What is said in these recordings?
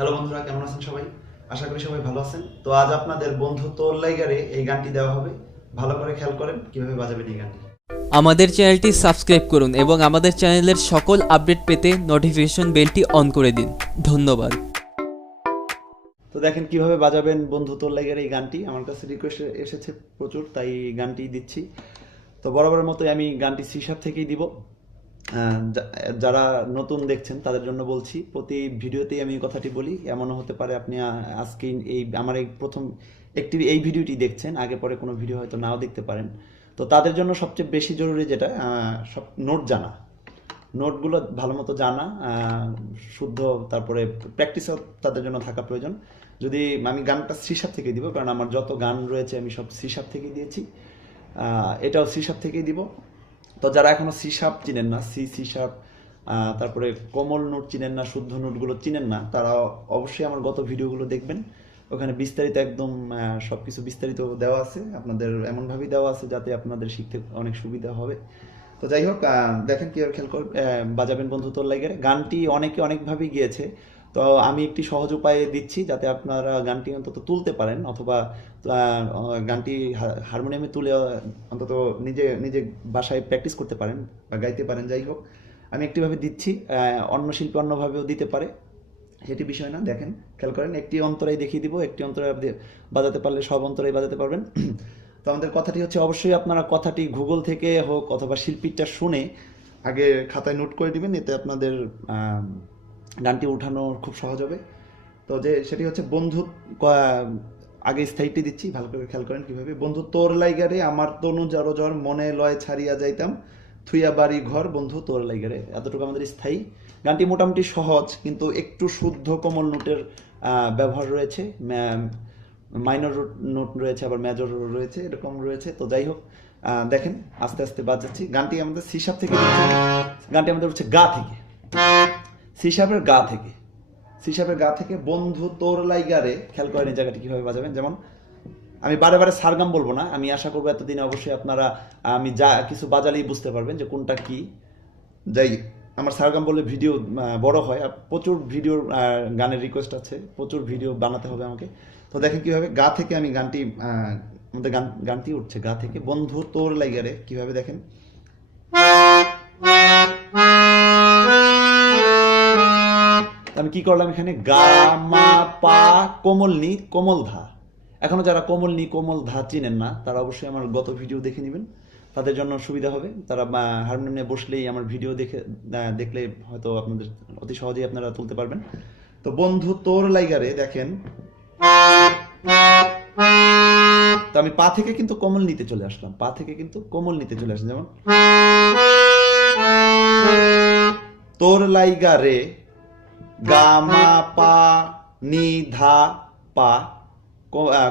Hello বন্ধুরা, কেমন আছেন সবাই? আশা করি সবাই ভালো আছেন। তো আজ আপনাদের বন্ধু তোর লাইগারে এই গানটি দেওয়া হবে। ভালো করে খেয়াল করেন কিভাবে বাজাবেন এই গানটি। আমাদের চ্যানেলটি সাবস্ক্রাইব করুন এবং আমাদের চ্যানেলের সকল আপডেট পেতে নোটিফিকেশন বেলটি অন করে দিন। ধন্যবাদ। তো দেখেন কিভাবে বাজাবেন বন্ধু তোর লাইগারে এই গানটি। আমার কাছে রিকোয়েস্ট এসেছে প্রচুর, তাই গানটি দিচ্ছি। তো বরাবরের মতোই আমি গানটি সি শার্প থেকেই দিব। যারা নতুন দেখছেন তাদের জন্য বলছি, প্রতি ভিডিওতেই আমি কথাটি বলি। এমনও হতে পারে আপনি আজকে আমার এই প্রথম এই ভিডিওটি দেখছেন, আগে পরে কোনো ভিডিও হয়তো নাও দেখতে পারেন। তো তাদের জন্য সবচেয়ে বেশি জরুরি যেটা, সব নোট জানা, নোটগুলো ভালো মতো জানা, শুদ্ধ, তারপরে প্র্যাকটিসও তাদের জন্য থাকা প্রয়োজন। যদি আমি গানটা সি শার্প থেকে দিব, কারণ আমার যত গান রয়েছে আমি সব সি শার্প থেকেই দিয়েছি, এটাও সি শার্প থেকেই দিব। তো যারা এখনো সি শার্প চিনেন না, সি শার্প, তারপরে কোমল নোট চিনেন না, শুদ্ধ নোটগুলো চিনেন না, তারা অবশ্যই আমার গত ভিডিওগুলো দেখবেন। ওখানে বিস্তারিত একদম সব কিছু বিস্তারিত দেওয়া আছে, আপনাদের এমনভাবেই দেওয়া আছে যাতে আপনাদের শিখতে অনেক সুবিধা হবে। তো যাই হোক, দেখেন কীভাবে খেয়াল করে বাজাবেন বন্ধু তোর লাইগারে। গানটি অনেকে অনেকভাবেই গিয়েছে, তো আমি একটি সহজ উপায়ে দিচ্ছি যাতে আপনারা গানটি অন্তত তুলতে পারেন, অথবা গানটি হারমোনিয়ামে তুলে অন্তত নিজে নিজে বাসায় প্র্যাকটিস করতে পারেন বা গাইতে পারেন। যাই হোক, আমি একটিভাবে দিচ্ছি, অন্য শিল্পী অন্যভাবেও দিতে পারে, সেটি বিষয় না। দেখেন খেয়াল করেন, একটি অন্তরাই দেখিয়ে দিব, একটি অন্তরায় বাজাতে পারলে সব অন্তরাই বাজাতে পারবেন। তো আমাদের কথাটি হচ্ছে, অবশ্যই আপনারা কথাটি গুগল থেকে হোক অথবা শিল্পীটা শুনে আগে খাতায় নোট করে দিবেন, এতে আপনাদের গানটি উঠানো খুব সহজ হবে। তো সেটি হচ্ছে বন্ধু, আগে স্থায়ীটি দিচ্ছি, ভালো করে খেয়াল করেন কিভাবে। বন্ধু তোর লাইগারে আমার তনু জর মনে লয় ছাড়িয়া যাইতাম, থুইয়া বাড়ি ঘর বন্ধু তোর লাইগারে। এতটুকু আমাদের স্থায়ী। গানটি মোটামুটি সহজ, কিন্তু একটু শুদ্ধ কোমল নোটের ব্যবহার রয়েছে, মাইনর নোট রয়েছে, আবার মেজর রয়েছে, এরকম রয়েছে। তো যাই হোক, দেখেন আস্তে আস্তে বাজাচ্ছি। গানটি আমাদের সি শার্প থেকে, গানটি আমাদের হচ্ছে গা থেকে, সি শার্পের গা থেকে, সি শার্পের গা থেকে বন্ধু তোর লাইগারে। খেয়াল করেন এই জায়গাটি কিভাবে বাজাবেন। যেমন আমি বারে বারে সারগাম বলবো না, আমি আশা করবো এতদিনে অবশ্যই আপনারা আমি যা কিছু বাজালেই বুঝতে পারবেন যে কোনটা কি। যাই, আমার সারগাম বললে ভিডিও বড় হয়, আর প্রচুর ভিডিওর গানের রিকোয়েস্ট আছে, প্রচুর ভিডিও বানাতে হবে আমাকে। তো দেখেন কিভাবে গা থেকে আমি গানটি, আমাদের গানটি উঠছে গা থেকে, বন্ধু তোর লাইগারে। কিভাবে দেখেন, আমি কি করলাম এখানে, গা মা পা কোমল নি কোমল ধা। এখনো যারা কোমল নি কোমল ধা চিনেন না, তারা অবশ্যই আমার গত ভিডিও দেখে নেবেন, তাদের জন্য সুবিধা হবে। তারা হারমোনিয়ামে বসলেই আমার ভিডিও দেখলে হয়তো আপনাদের অতি সহজেই আপনারা তুলতে পারবেন। তো বন্ধু তোর লাইগারে দেখেন, তো আমি পা থেকে কিন্তু কোমল নিতে চলে আসলাম, পা থেকে কিন্তু কোমল নিতে চলে আসলাম। যেমন তোর লাইগারে গা মা পা নি ধা পা,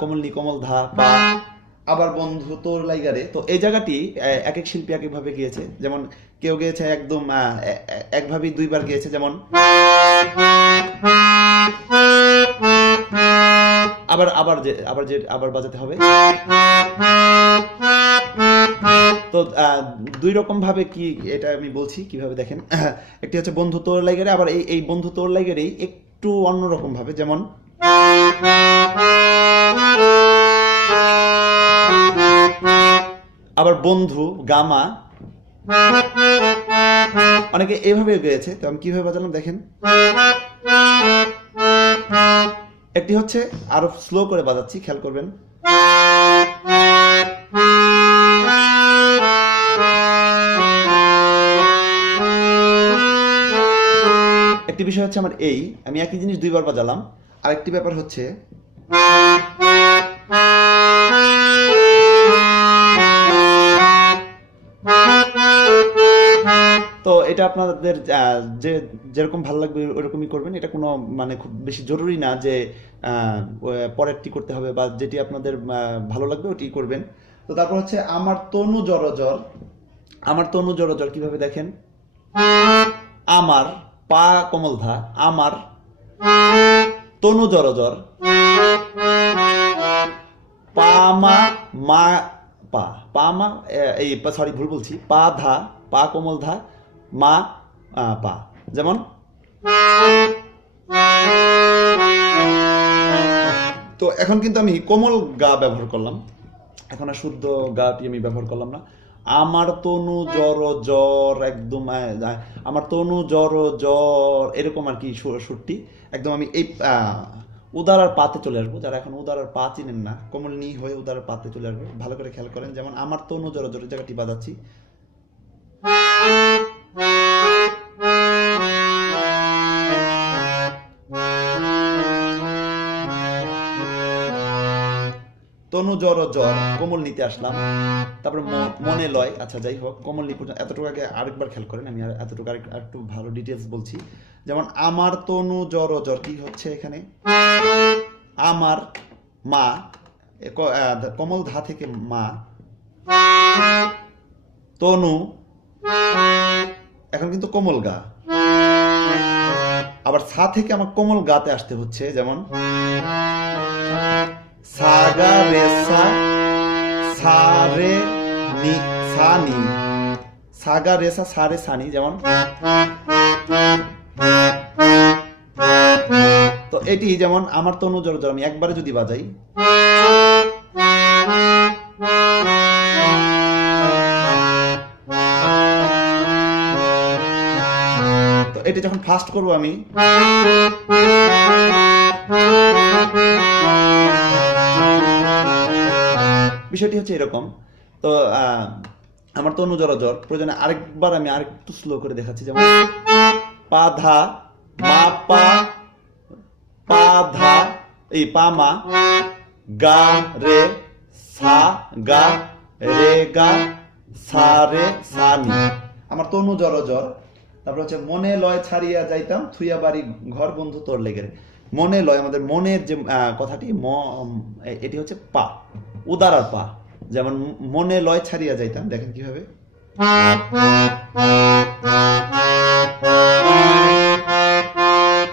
কোমল নি কোমল ধা পা, আবার বন্ধু তোর লাইগারে। তো এই জায়গাটি এক এক শিল্পী এক একভাবে গিয়েছে। যেমন কেউ গিয়েছে একদম একভাবেই দুইবার গিয়েছে, যেমন আবার আবার যে আবার যে আবার বাজাতে হবে। তো দুই রকম ভাবে কি, এটা আমি বলছি কিভাবে দেখেন। একটি হচ্ছে বন্ধু তোর লাইগারে, আবার এই বন্ধু তোর লাইগারেই একটু অন্যরকম ভাবে। যেমন আবার বন্ধু গামা, অনেকে এভাবে গেয়েছে। তো আমি কিভাবে বাজালাম দেখেন, একটি হচ্ছে আরো স্লো করে বাজাচ্ছি, খেয়াল করবেন। একটি বিষয় হচ্ছে আমার আমি একই জিনিস দুইবার বাজালাম। আরেকটি ব্যাপার হচ্ছে, তো এটা আপনাদের যেরকম ভালো লাগবে ওরকমই করবেন। এটা কোনো মানে খুব বেশি জরুরি না যে পরেরটি করতে হবে, বা যেটি আপনাদের ভালো লাগবে ওটি করবেন। তো তারপর হচ্ছে আমার তনু জর, আমার তনু জর কিভাবে দেখেন, আমার পা কোমল ধা, আমার তনু জর, পা মা মা পা, পা মা, এই সরি ভুল বলছি, পা ধা, পা কোমল ধা, মা পা। যেমন তো এখন কিন্তু আমি কোমল গা ব্যবহার করলাম, এখন আর শুদ্ধ গাটি আমি ব্যবহার করলাম না। আমার তনু জ্বর জ্বর একদম আমার তনু জ্বর জ্বর এরকম আর কি সুরটি একদম আমি এই উদার আর পাতে চলে আসবো। যারা এখন উদার আর পা চিনেন না, কোমল নি হয়ে উদার আর পাতে চলে আসবো। ভালো করে খেয়াল করেন, যেমন আমার তনু জ্বর জ্বর জায়গাটি বাজাচ্ছি, তনু জ্বর জ্বর কোমল নিতে আসলাম, তারপর মনে লয়। আচ্ছা যাই হোক, কোমল নি পর্যন্ত এতটুকু আগে আরেকবার খেয়াল করেন, আমি এতটুকু একটু ভালো ডিটেলস বলছি। যেমন আমার তনু জ্বর জ্বর কি হচ্ছে এখানে, আমার মা কোমল ধা থেকে মা, তনু এখন কিন্তু কোমল গা, আবার সা থেকে আমার কোমল গাতে আসতে হচ্ছে, যেমন সা গা রে সা, সা রে নি সা নি, সা গা রে সা, সা রে সা নি, যেমন। তো এটি যেমন আমার তনু জ্বর জ্বর আমি একবারে যদি বাজাই, তো এটি যখন ফাস্ট করব আমি, বিষয়টি হচ্ছে এরকম। তো আমার তনু জ্বর জ্বর প্রয়োজনে আরেকবার আমি আরেকটু স্লো করে দেখাচ্ছি, যেমন পা ধা মা পা, পা ধা এই পা মা, গা রে সা গা রে গা, সা রে সা নি, আমার তনু জ্বর জ্বর। তারপর হচ্ছে মনে লয় ছাড়িয়া যাইতাম থুইয়া বাড়ি ঘর বন্ধু তোর লেগে। মনে লয় আমাদের মনের যে কথাটি এটি হচ্ছে পা, উদার আর পা। যেমন মনে লয় ছাড়িয়া যাইতাম, দেখেন কিভাবে,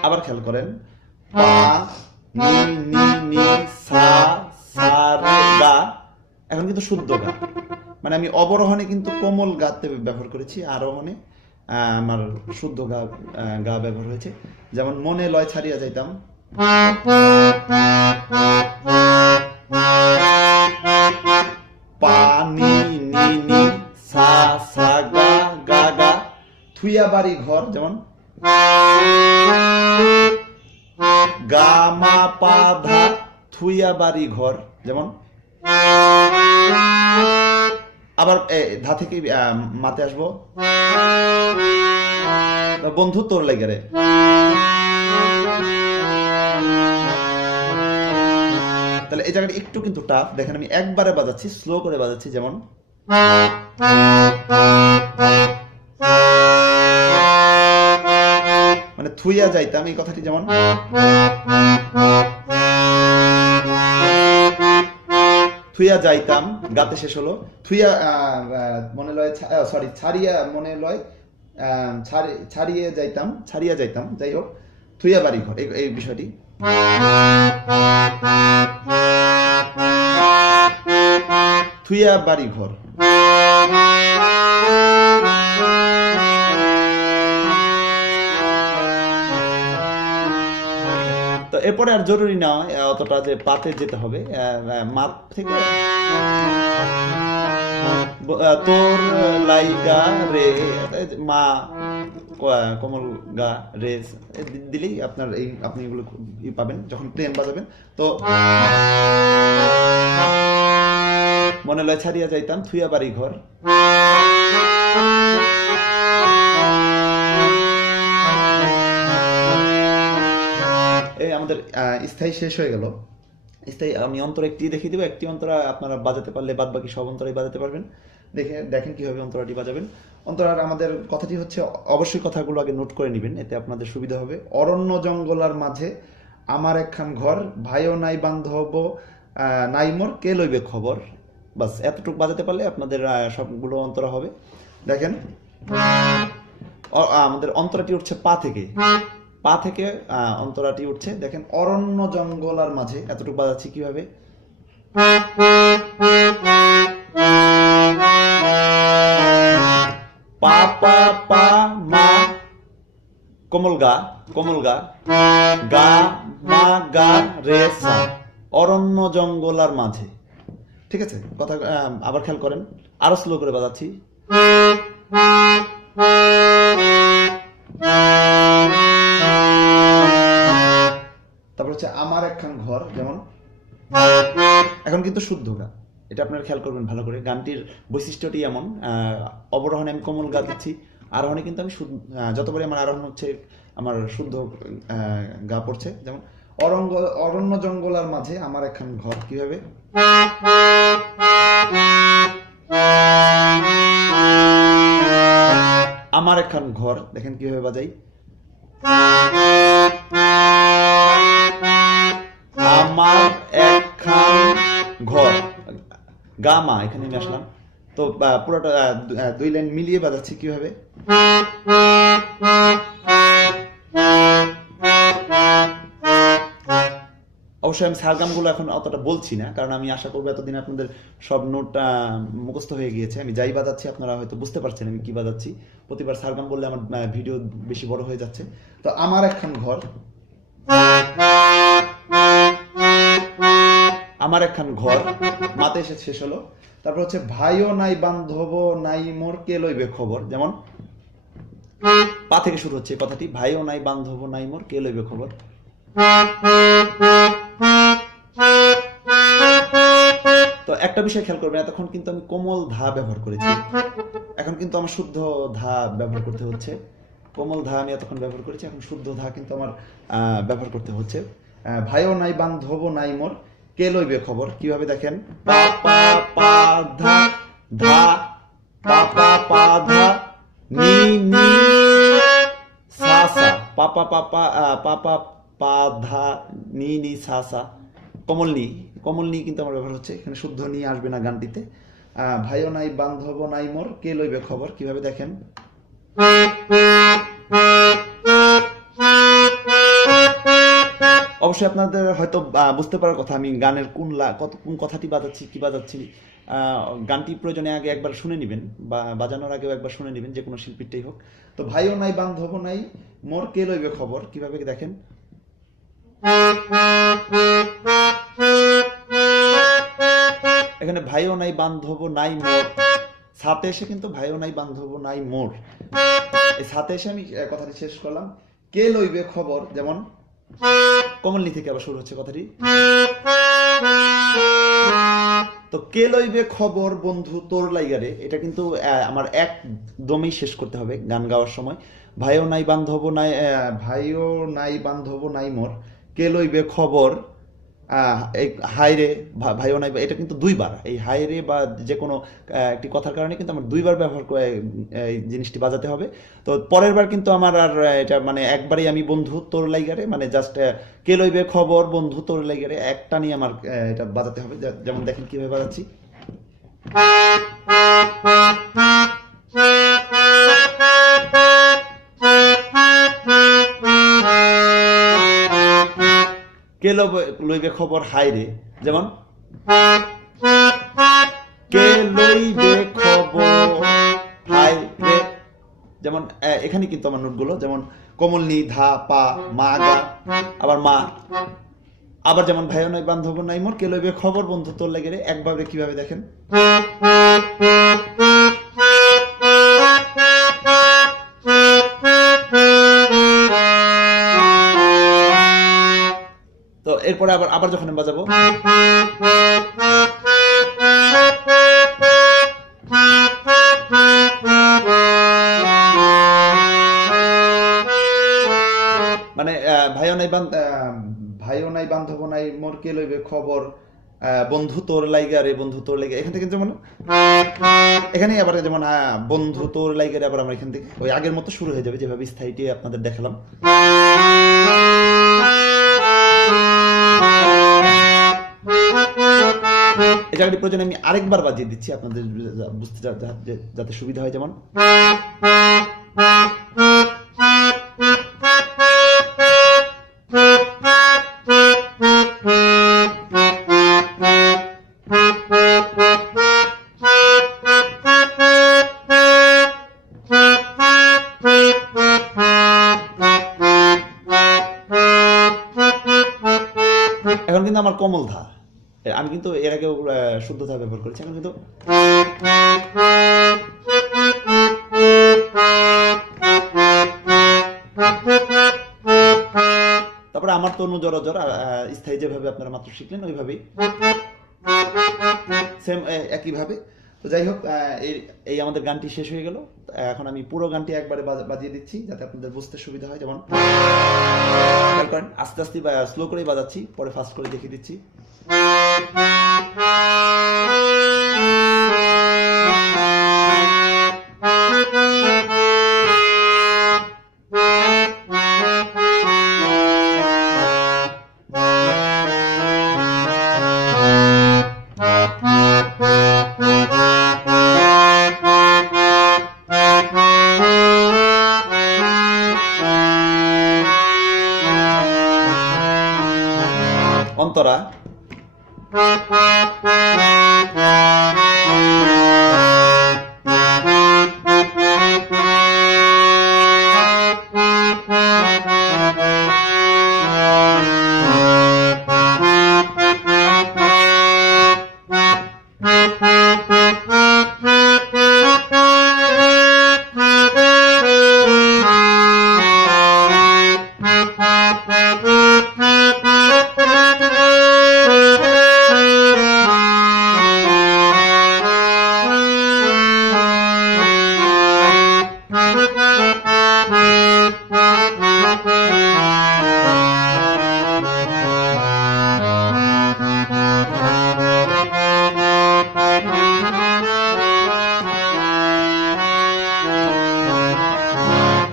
আবার খেয়াল করেন, পা নি নি নি সা সা রে গা, এখন কিন্তু শুদ্ধ গা, মানে আমি অবরোহণে কিন্তু কোমল গাতে ব্যবহার করেছি, আরোহণে আমার শুদ্ধ গা গা ব্যবহার হয়েছে। যেমন মনে লয় ছাড়িয়া যাইতাম, পা নি নি নি সা সা গা গা গা, থুইয়া বাড়ি ঘর, যেমন গা মা পা ধা থুইয়া বাড়ি ঘর, যেমন। আবার ধা থেকে মাতে আসবো, বন্ধু তোর লাইগা রে। তাহলে এই জায়গাটা একটু কিন্তু টাফ, দেখেন আমি একবারে বাজাচ্ছি, স্লো করে বাজাচ্ছি, যেমন মানে থুইয়া যাইতাম এই কথাটি, যেমন থুইয়া যাইতাম গাতে শেষ হলো, থুইয়া মনে লয় সরি ছাড়িয়া মনে লয় ছাড়িয়ে যাইতাম, যাই হোক, থুইয়া বাড়ি ঘর এই বিষয়টি। থুইয়া বাড়ি ঘর, তো এরপরে আর জরুরি না অতটা যে পাতে যেতে হবে, মাত থেকে তোর লাইগা রে মা কোমল গা রে দিলেই আপনার এই আপনি এগুলো পাবেন যখন প্লেন বাজাবেন। তো মনে লয় ছাড়িয়া যাইতাম থুইয়া বাড়ি ঘর, এই আমাদের স্থায়ী শেষ হয়ে গেল। স্থায়ী আমি অন্তর একটি দেখিয়ে দেবো, একটি অন্তরা আপনারা বাজাতে পারলে বাদ বাকি সব অন্তরাই বাজাতে পারবেন। দেখেন কিভাবে অন্তরাটি বাজাবেন। অন্তরার আমাদের কথাটি হচ্ছে, অবশ্যই কথাগুলো আগে নোট করে নেবেন, এতে আপনাদের সুবিধা হবে। অরণ্য জঙ্গলার মাঝে আমার একখান ঘর, ভাইও নাই বান্ধব নাই মোর, কে লইবে খবর। বাস এতটুকু বাজাতে পারলে আপনাদের সবগুলো অন্তরা হবে। দেখেন আমাদের অন্তরাটি উঠছে পা থেকে, পা থেকে অন্তরাটি উঠছে, দেখেন অরণ্য জঙ্গলার মাঝে, এতটুকু বাজাচ্ছি কিভাবে, পা পা পা মা কোমল গা গা মা গা রে সা, অরণ্য জঙ্গলার মাঝে। ঠিক আছে, কথা আবার খেয়াল করেন, আরো স্লো করে বাজাচ্ছি। তারপর হচ্ছে আমার একখান ঘর, যেমন এখন কিন্তু শুদ্ধ গান, এটা আপনারা খেয়াল করবেন ভালো করে। গানটির বৈশিষ্ট্যটি এমন, অবরোহণে আমি কোমল গা দিচ্ছি, আরোহণে কিন্তু আমি যতবারই আমার আরোহণ হচ্ছে আমার শুদ্ধ গা পড়ছে। যেমন অরণ্য জঙ্গলার মাঝে আমার একখান ঘর, কিভাবে? আমার একখান ঘর, দেখেন কিভাবে বাজাই। আমার একখান ঘর, গামা, এখানে আমি আসলাম। তো পুরোটা দুই লাইন মিলিয়ে বাজাচ্ছি কিভাবে? অবশ্যই আমি সারগামগুলো এখন অতটা বলছি না, কারণ আমি আশা করবো এতদিন আপনাদের সব নোট মুখস্থ হয়ে গিয়েছে। আমি যাই বাজাচ্ছি আপনারা হয়তো বুঝতে পারছেন আমি কি বাজাচ্ছি। প্রতিবার সারগাম বললে আমার ভিডিও বেশি বড় হয়ে যাচ্ছে। তো আমার একখান ঘর, আমার একখান ঘর, মাতে এসে শেষ হলো। তারপর হচ্ছে ভাইও নাই বান্ধব নাই মোর কে লইবে খবর, যেমন পা থেকে শুরু হচ্ছে কথাটি, ভাইও নাই বান্ধব নাই মোর কে লইবে খবর। তো একটা বিষয় খেয়াল করবেন, এতক্ষণ কিন্তু আমি কোমল ধা ব্যবহার করেছি, এখন কিন্তু আমার শুদ্ধ ধা ব্যবহার করতে হচ্ছে। কোমল ধা আমি এতক্ষণ ব্যবহার করেছি, এখন শুদ্ধ ধা কিন্তু আমার ব্যবহার করতে হচ্ছে। ভাইও নাই বান্ধব নাই মোর কে লইবে খবর, কিভাবে দেখেন? পা পা পা ধা ধা, পা পা পা ধা, নি নি সা সা, পা পা পা পা পা পা পা ধা, নি নি সা সা, কমল নি কিন্তু আমার ব্যবহার হচ্ছে, এখানে শুদ্ধ নি আসবে না গানটিতে। ভাইও নাই বান্ধব নাই মোর কে লইবে খবর, কিভাবে দেখেন? অবশ্যই আপনাদের হয়তো বুঝতে পারার কথা আমি গানের কোন কথাটি বাজাচ্ছি, কি বাজাচ্ছি। গানটি প্রয়োজনে আগে একবার শুনে নেবেন, বা বাজানোর আগেও একবার শুনে নেবেন, যে কোনো শিল্পীরটাই হোক। তো ভাইও নাই বান্ধব নাই মোর কে লইবে খবর, কিভাবে দেখেন? এখানে ভাইও নাই বান্ধব নাই মোর, সাথে এসে কিন্তু ভাইও নাই বান্ধব নাই মোর, এই সাথে এসে আমি কথাটি শেষ করলাম। কে লইবে খবর, যেমন কমলনি থেকে আবার শুরু হচ্ছে কথাটি। তো কে লইবে খবর বন্ধু তোর লাইগারে, এটা কিন্তু আমার একদমই শেষ করতে হবে গান গাওয়ার সময়। ভাইও নাই বান্ধব নাই, ভাইও নাই বান্ধব নাই মোর কে লইবে খবর, এই হাইরে, ভাইও নাই, এটা কিন্তু দুইবার, এই হাইরে বা যে কোনো একটি কথার কারণে কিন্তু আমার দুইবার ব্যবহার করে এই জিনিসটি বাজাতে হবে। তো পরের বার কিন্তু আমার আর এটা মানে একবারেই আমি বন্ধু তোর লাইগারে, মানে জাস্ট কে লইবে খবর বন্ধু তোর লাইগারে একটা নিয়ে আমার এটা বাজাতে হবে। যেমন দেখেন কিভাবে বাজাচ্ছি। কে লইবে খবর হাইরে, যেমন কে লইবে খবর হাইরে, যেমন এখানে কিন্তু আমার নোটগুলো, যেমন কমলনি ধা পা মা গা, আবার মা, আবার যেমন ভাইও নাই বান্ধব নাই মোর কে লইবে খবর বন্ধু তোর লাগে রে, একভাবে কিভাবে দেখেন? তো এরপরে আবার যখন আমি বাজাবো, মানে ভাইও নাই বান্ধব নাই মোর কে লইবে খবর বন্ধু তোর লাইগা রে, বন্ধু তোর লাইগা, এখান থেকে যেমন এখানে আবার যেমন বন্ধু তোর লাইগা রে, আবার আমরা এখান থেকে ওই আগের মতো শুরু হয়ে যাবে, যেভাবে স্থায়ীটি আপনাদের দেখালাম। এই জায়গাটি প্রয়োজনে আমি আরেকবার বাজিয়ে দিচ্ছি আপনাদের বুঝতে যাতে সুবিধা হয়। যেমন এখন কিন্তু আমার কোমল ধা, আমি কিন্তু এর আগেও শুদ্ধ ধা ব্যবহার করেছি, এখন কিন্তু তারপরে আমার তনু জড়জর স্থায়ী যেভাবে আপনারা মাত্র শিখলেন ওইভাবেই সেম একইভাবে। তো যাই হোক, এই আমাদের গানটি শেষ হয়ে গেল। এখন আমি পুরো গানটি একবারে বাজিয়ে দিচ্ছি যাতে আপনাদের বুঝতে সুবিধা হয়। যেমন আস্তে আস্তে স্লো করেই বাজাচ্ছি, পরে ফাস্ট করে দেখিয়ে দিচ্ছি। অন্তরা,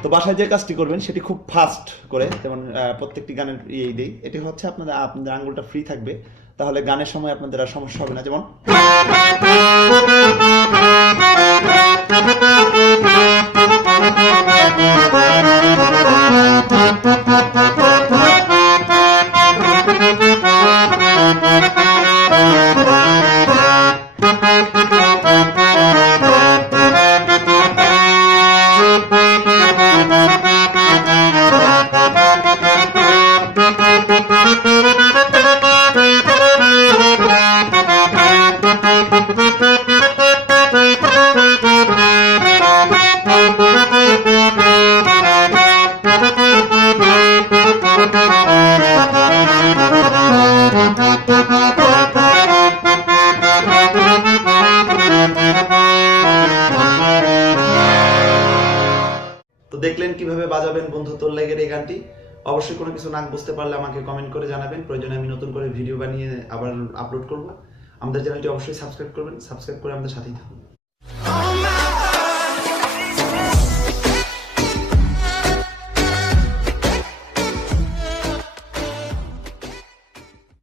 তো বাসায় যে কাজটি করবেন সেটি খুব ফাস্ট করে, যেমন প্রত্যেকটি গানের ইয়েই দেই, এটি হচ্ছে আপনাদের আঙ্গুলটা ফ্রি থাকবে, তাহলে গানের সময় আপনাদের আর সমস্যা হবে না। যেমন তো দেখলেন কিভাবে বাজাবেন বন্ধু তোর লাইগার এই গানটি। অবশ্যই কোনো কিছু না বুঝতে পারলে আমাকে কমেন্ট করে জানাবেন, প্রয়োজনে আমি নতুন করে ভিডিও বানিয়ে আবার আপলোড করব। আমাদের চ্যানেলটি অবশ্যই সাবস্ক্রাইব করবেন, সাবস্ক্রাইব করে আমাদের সাথেই থাকুন।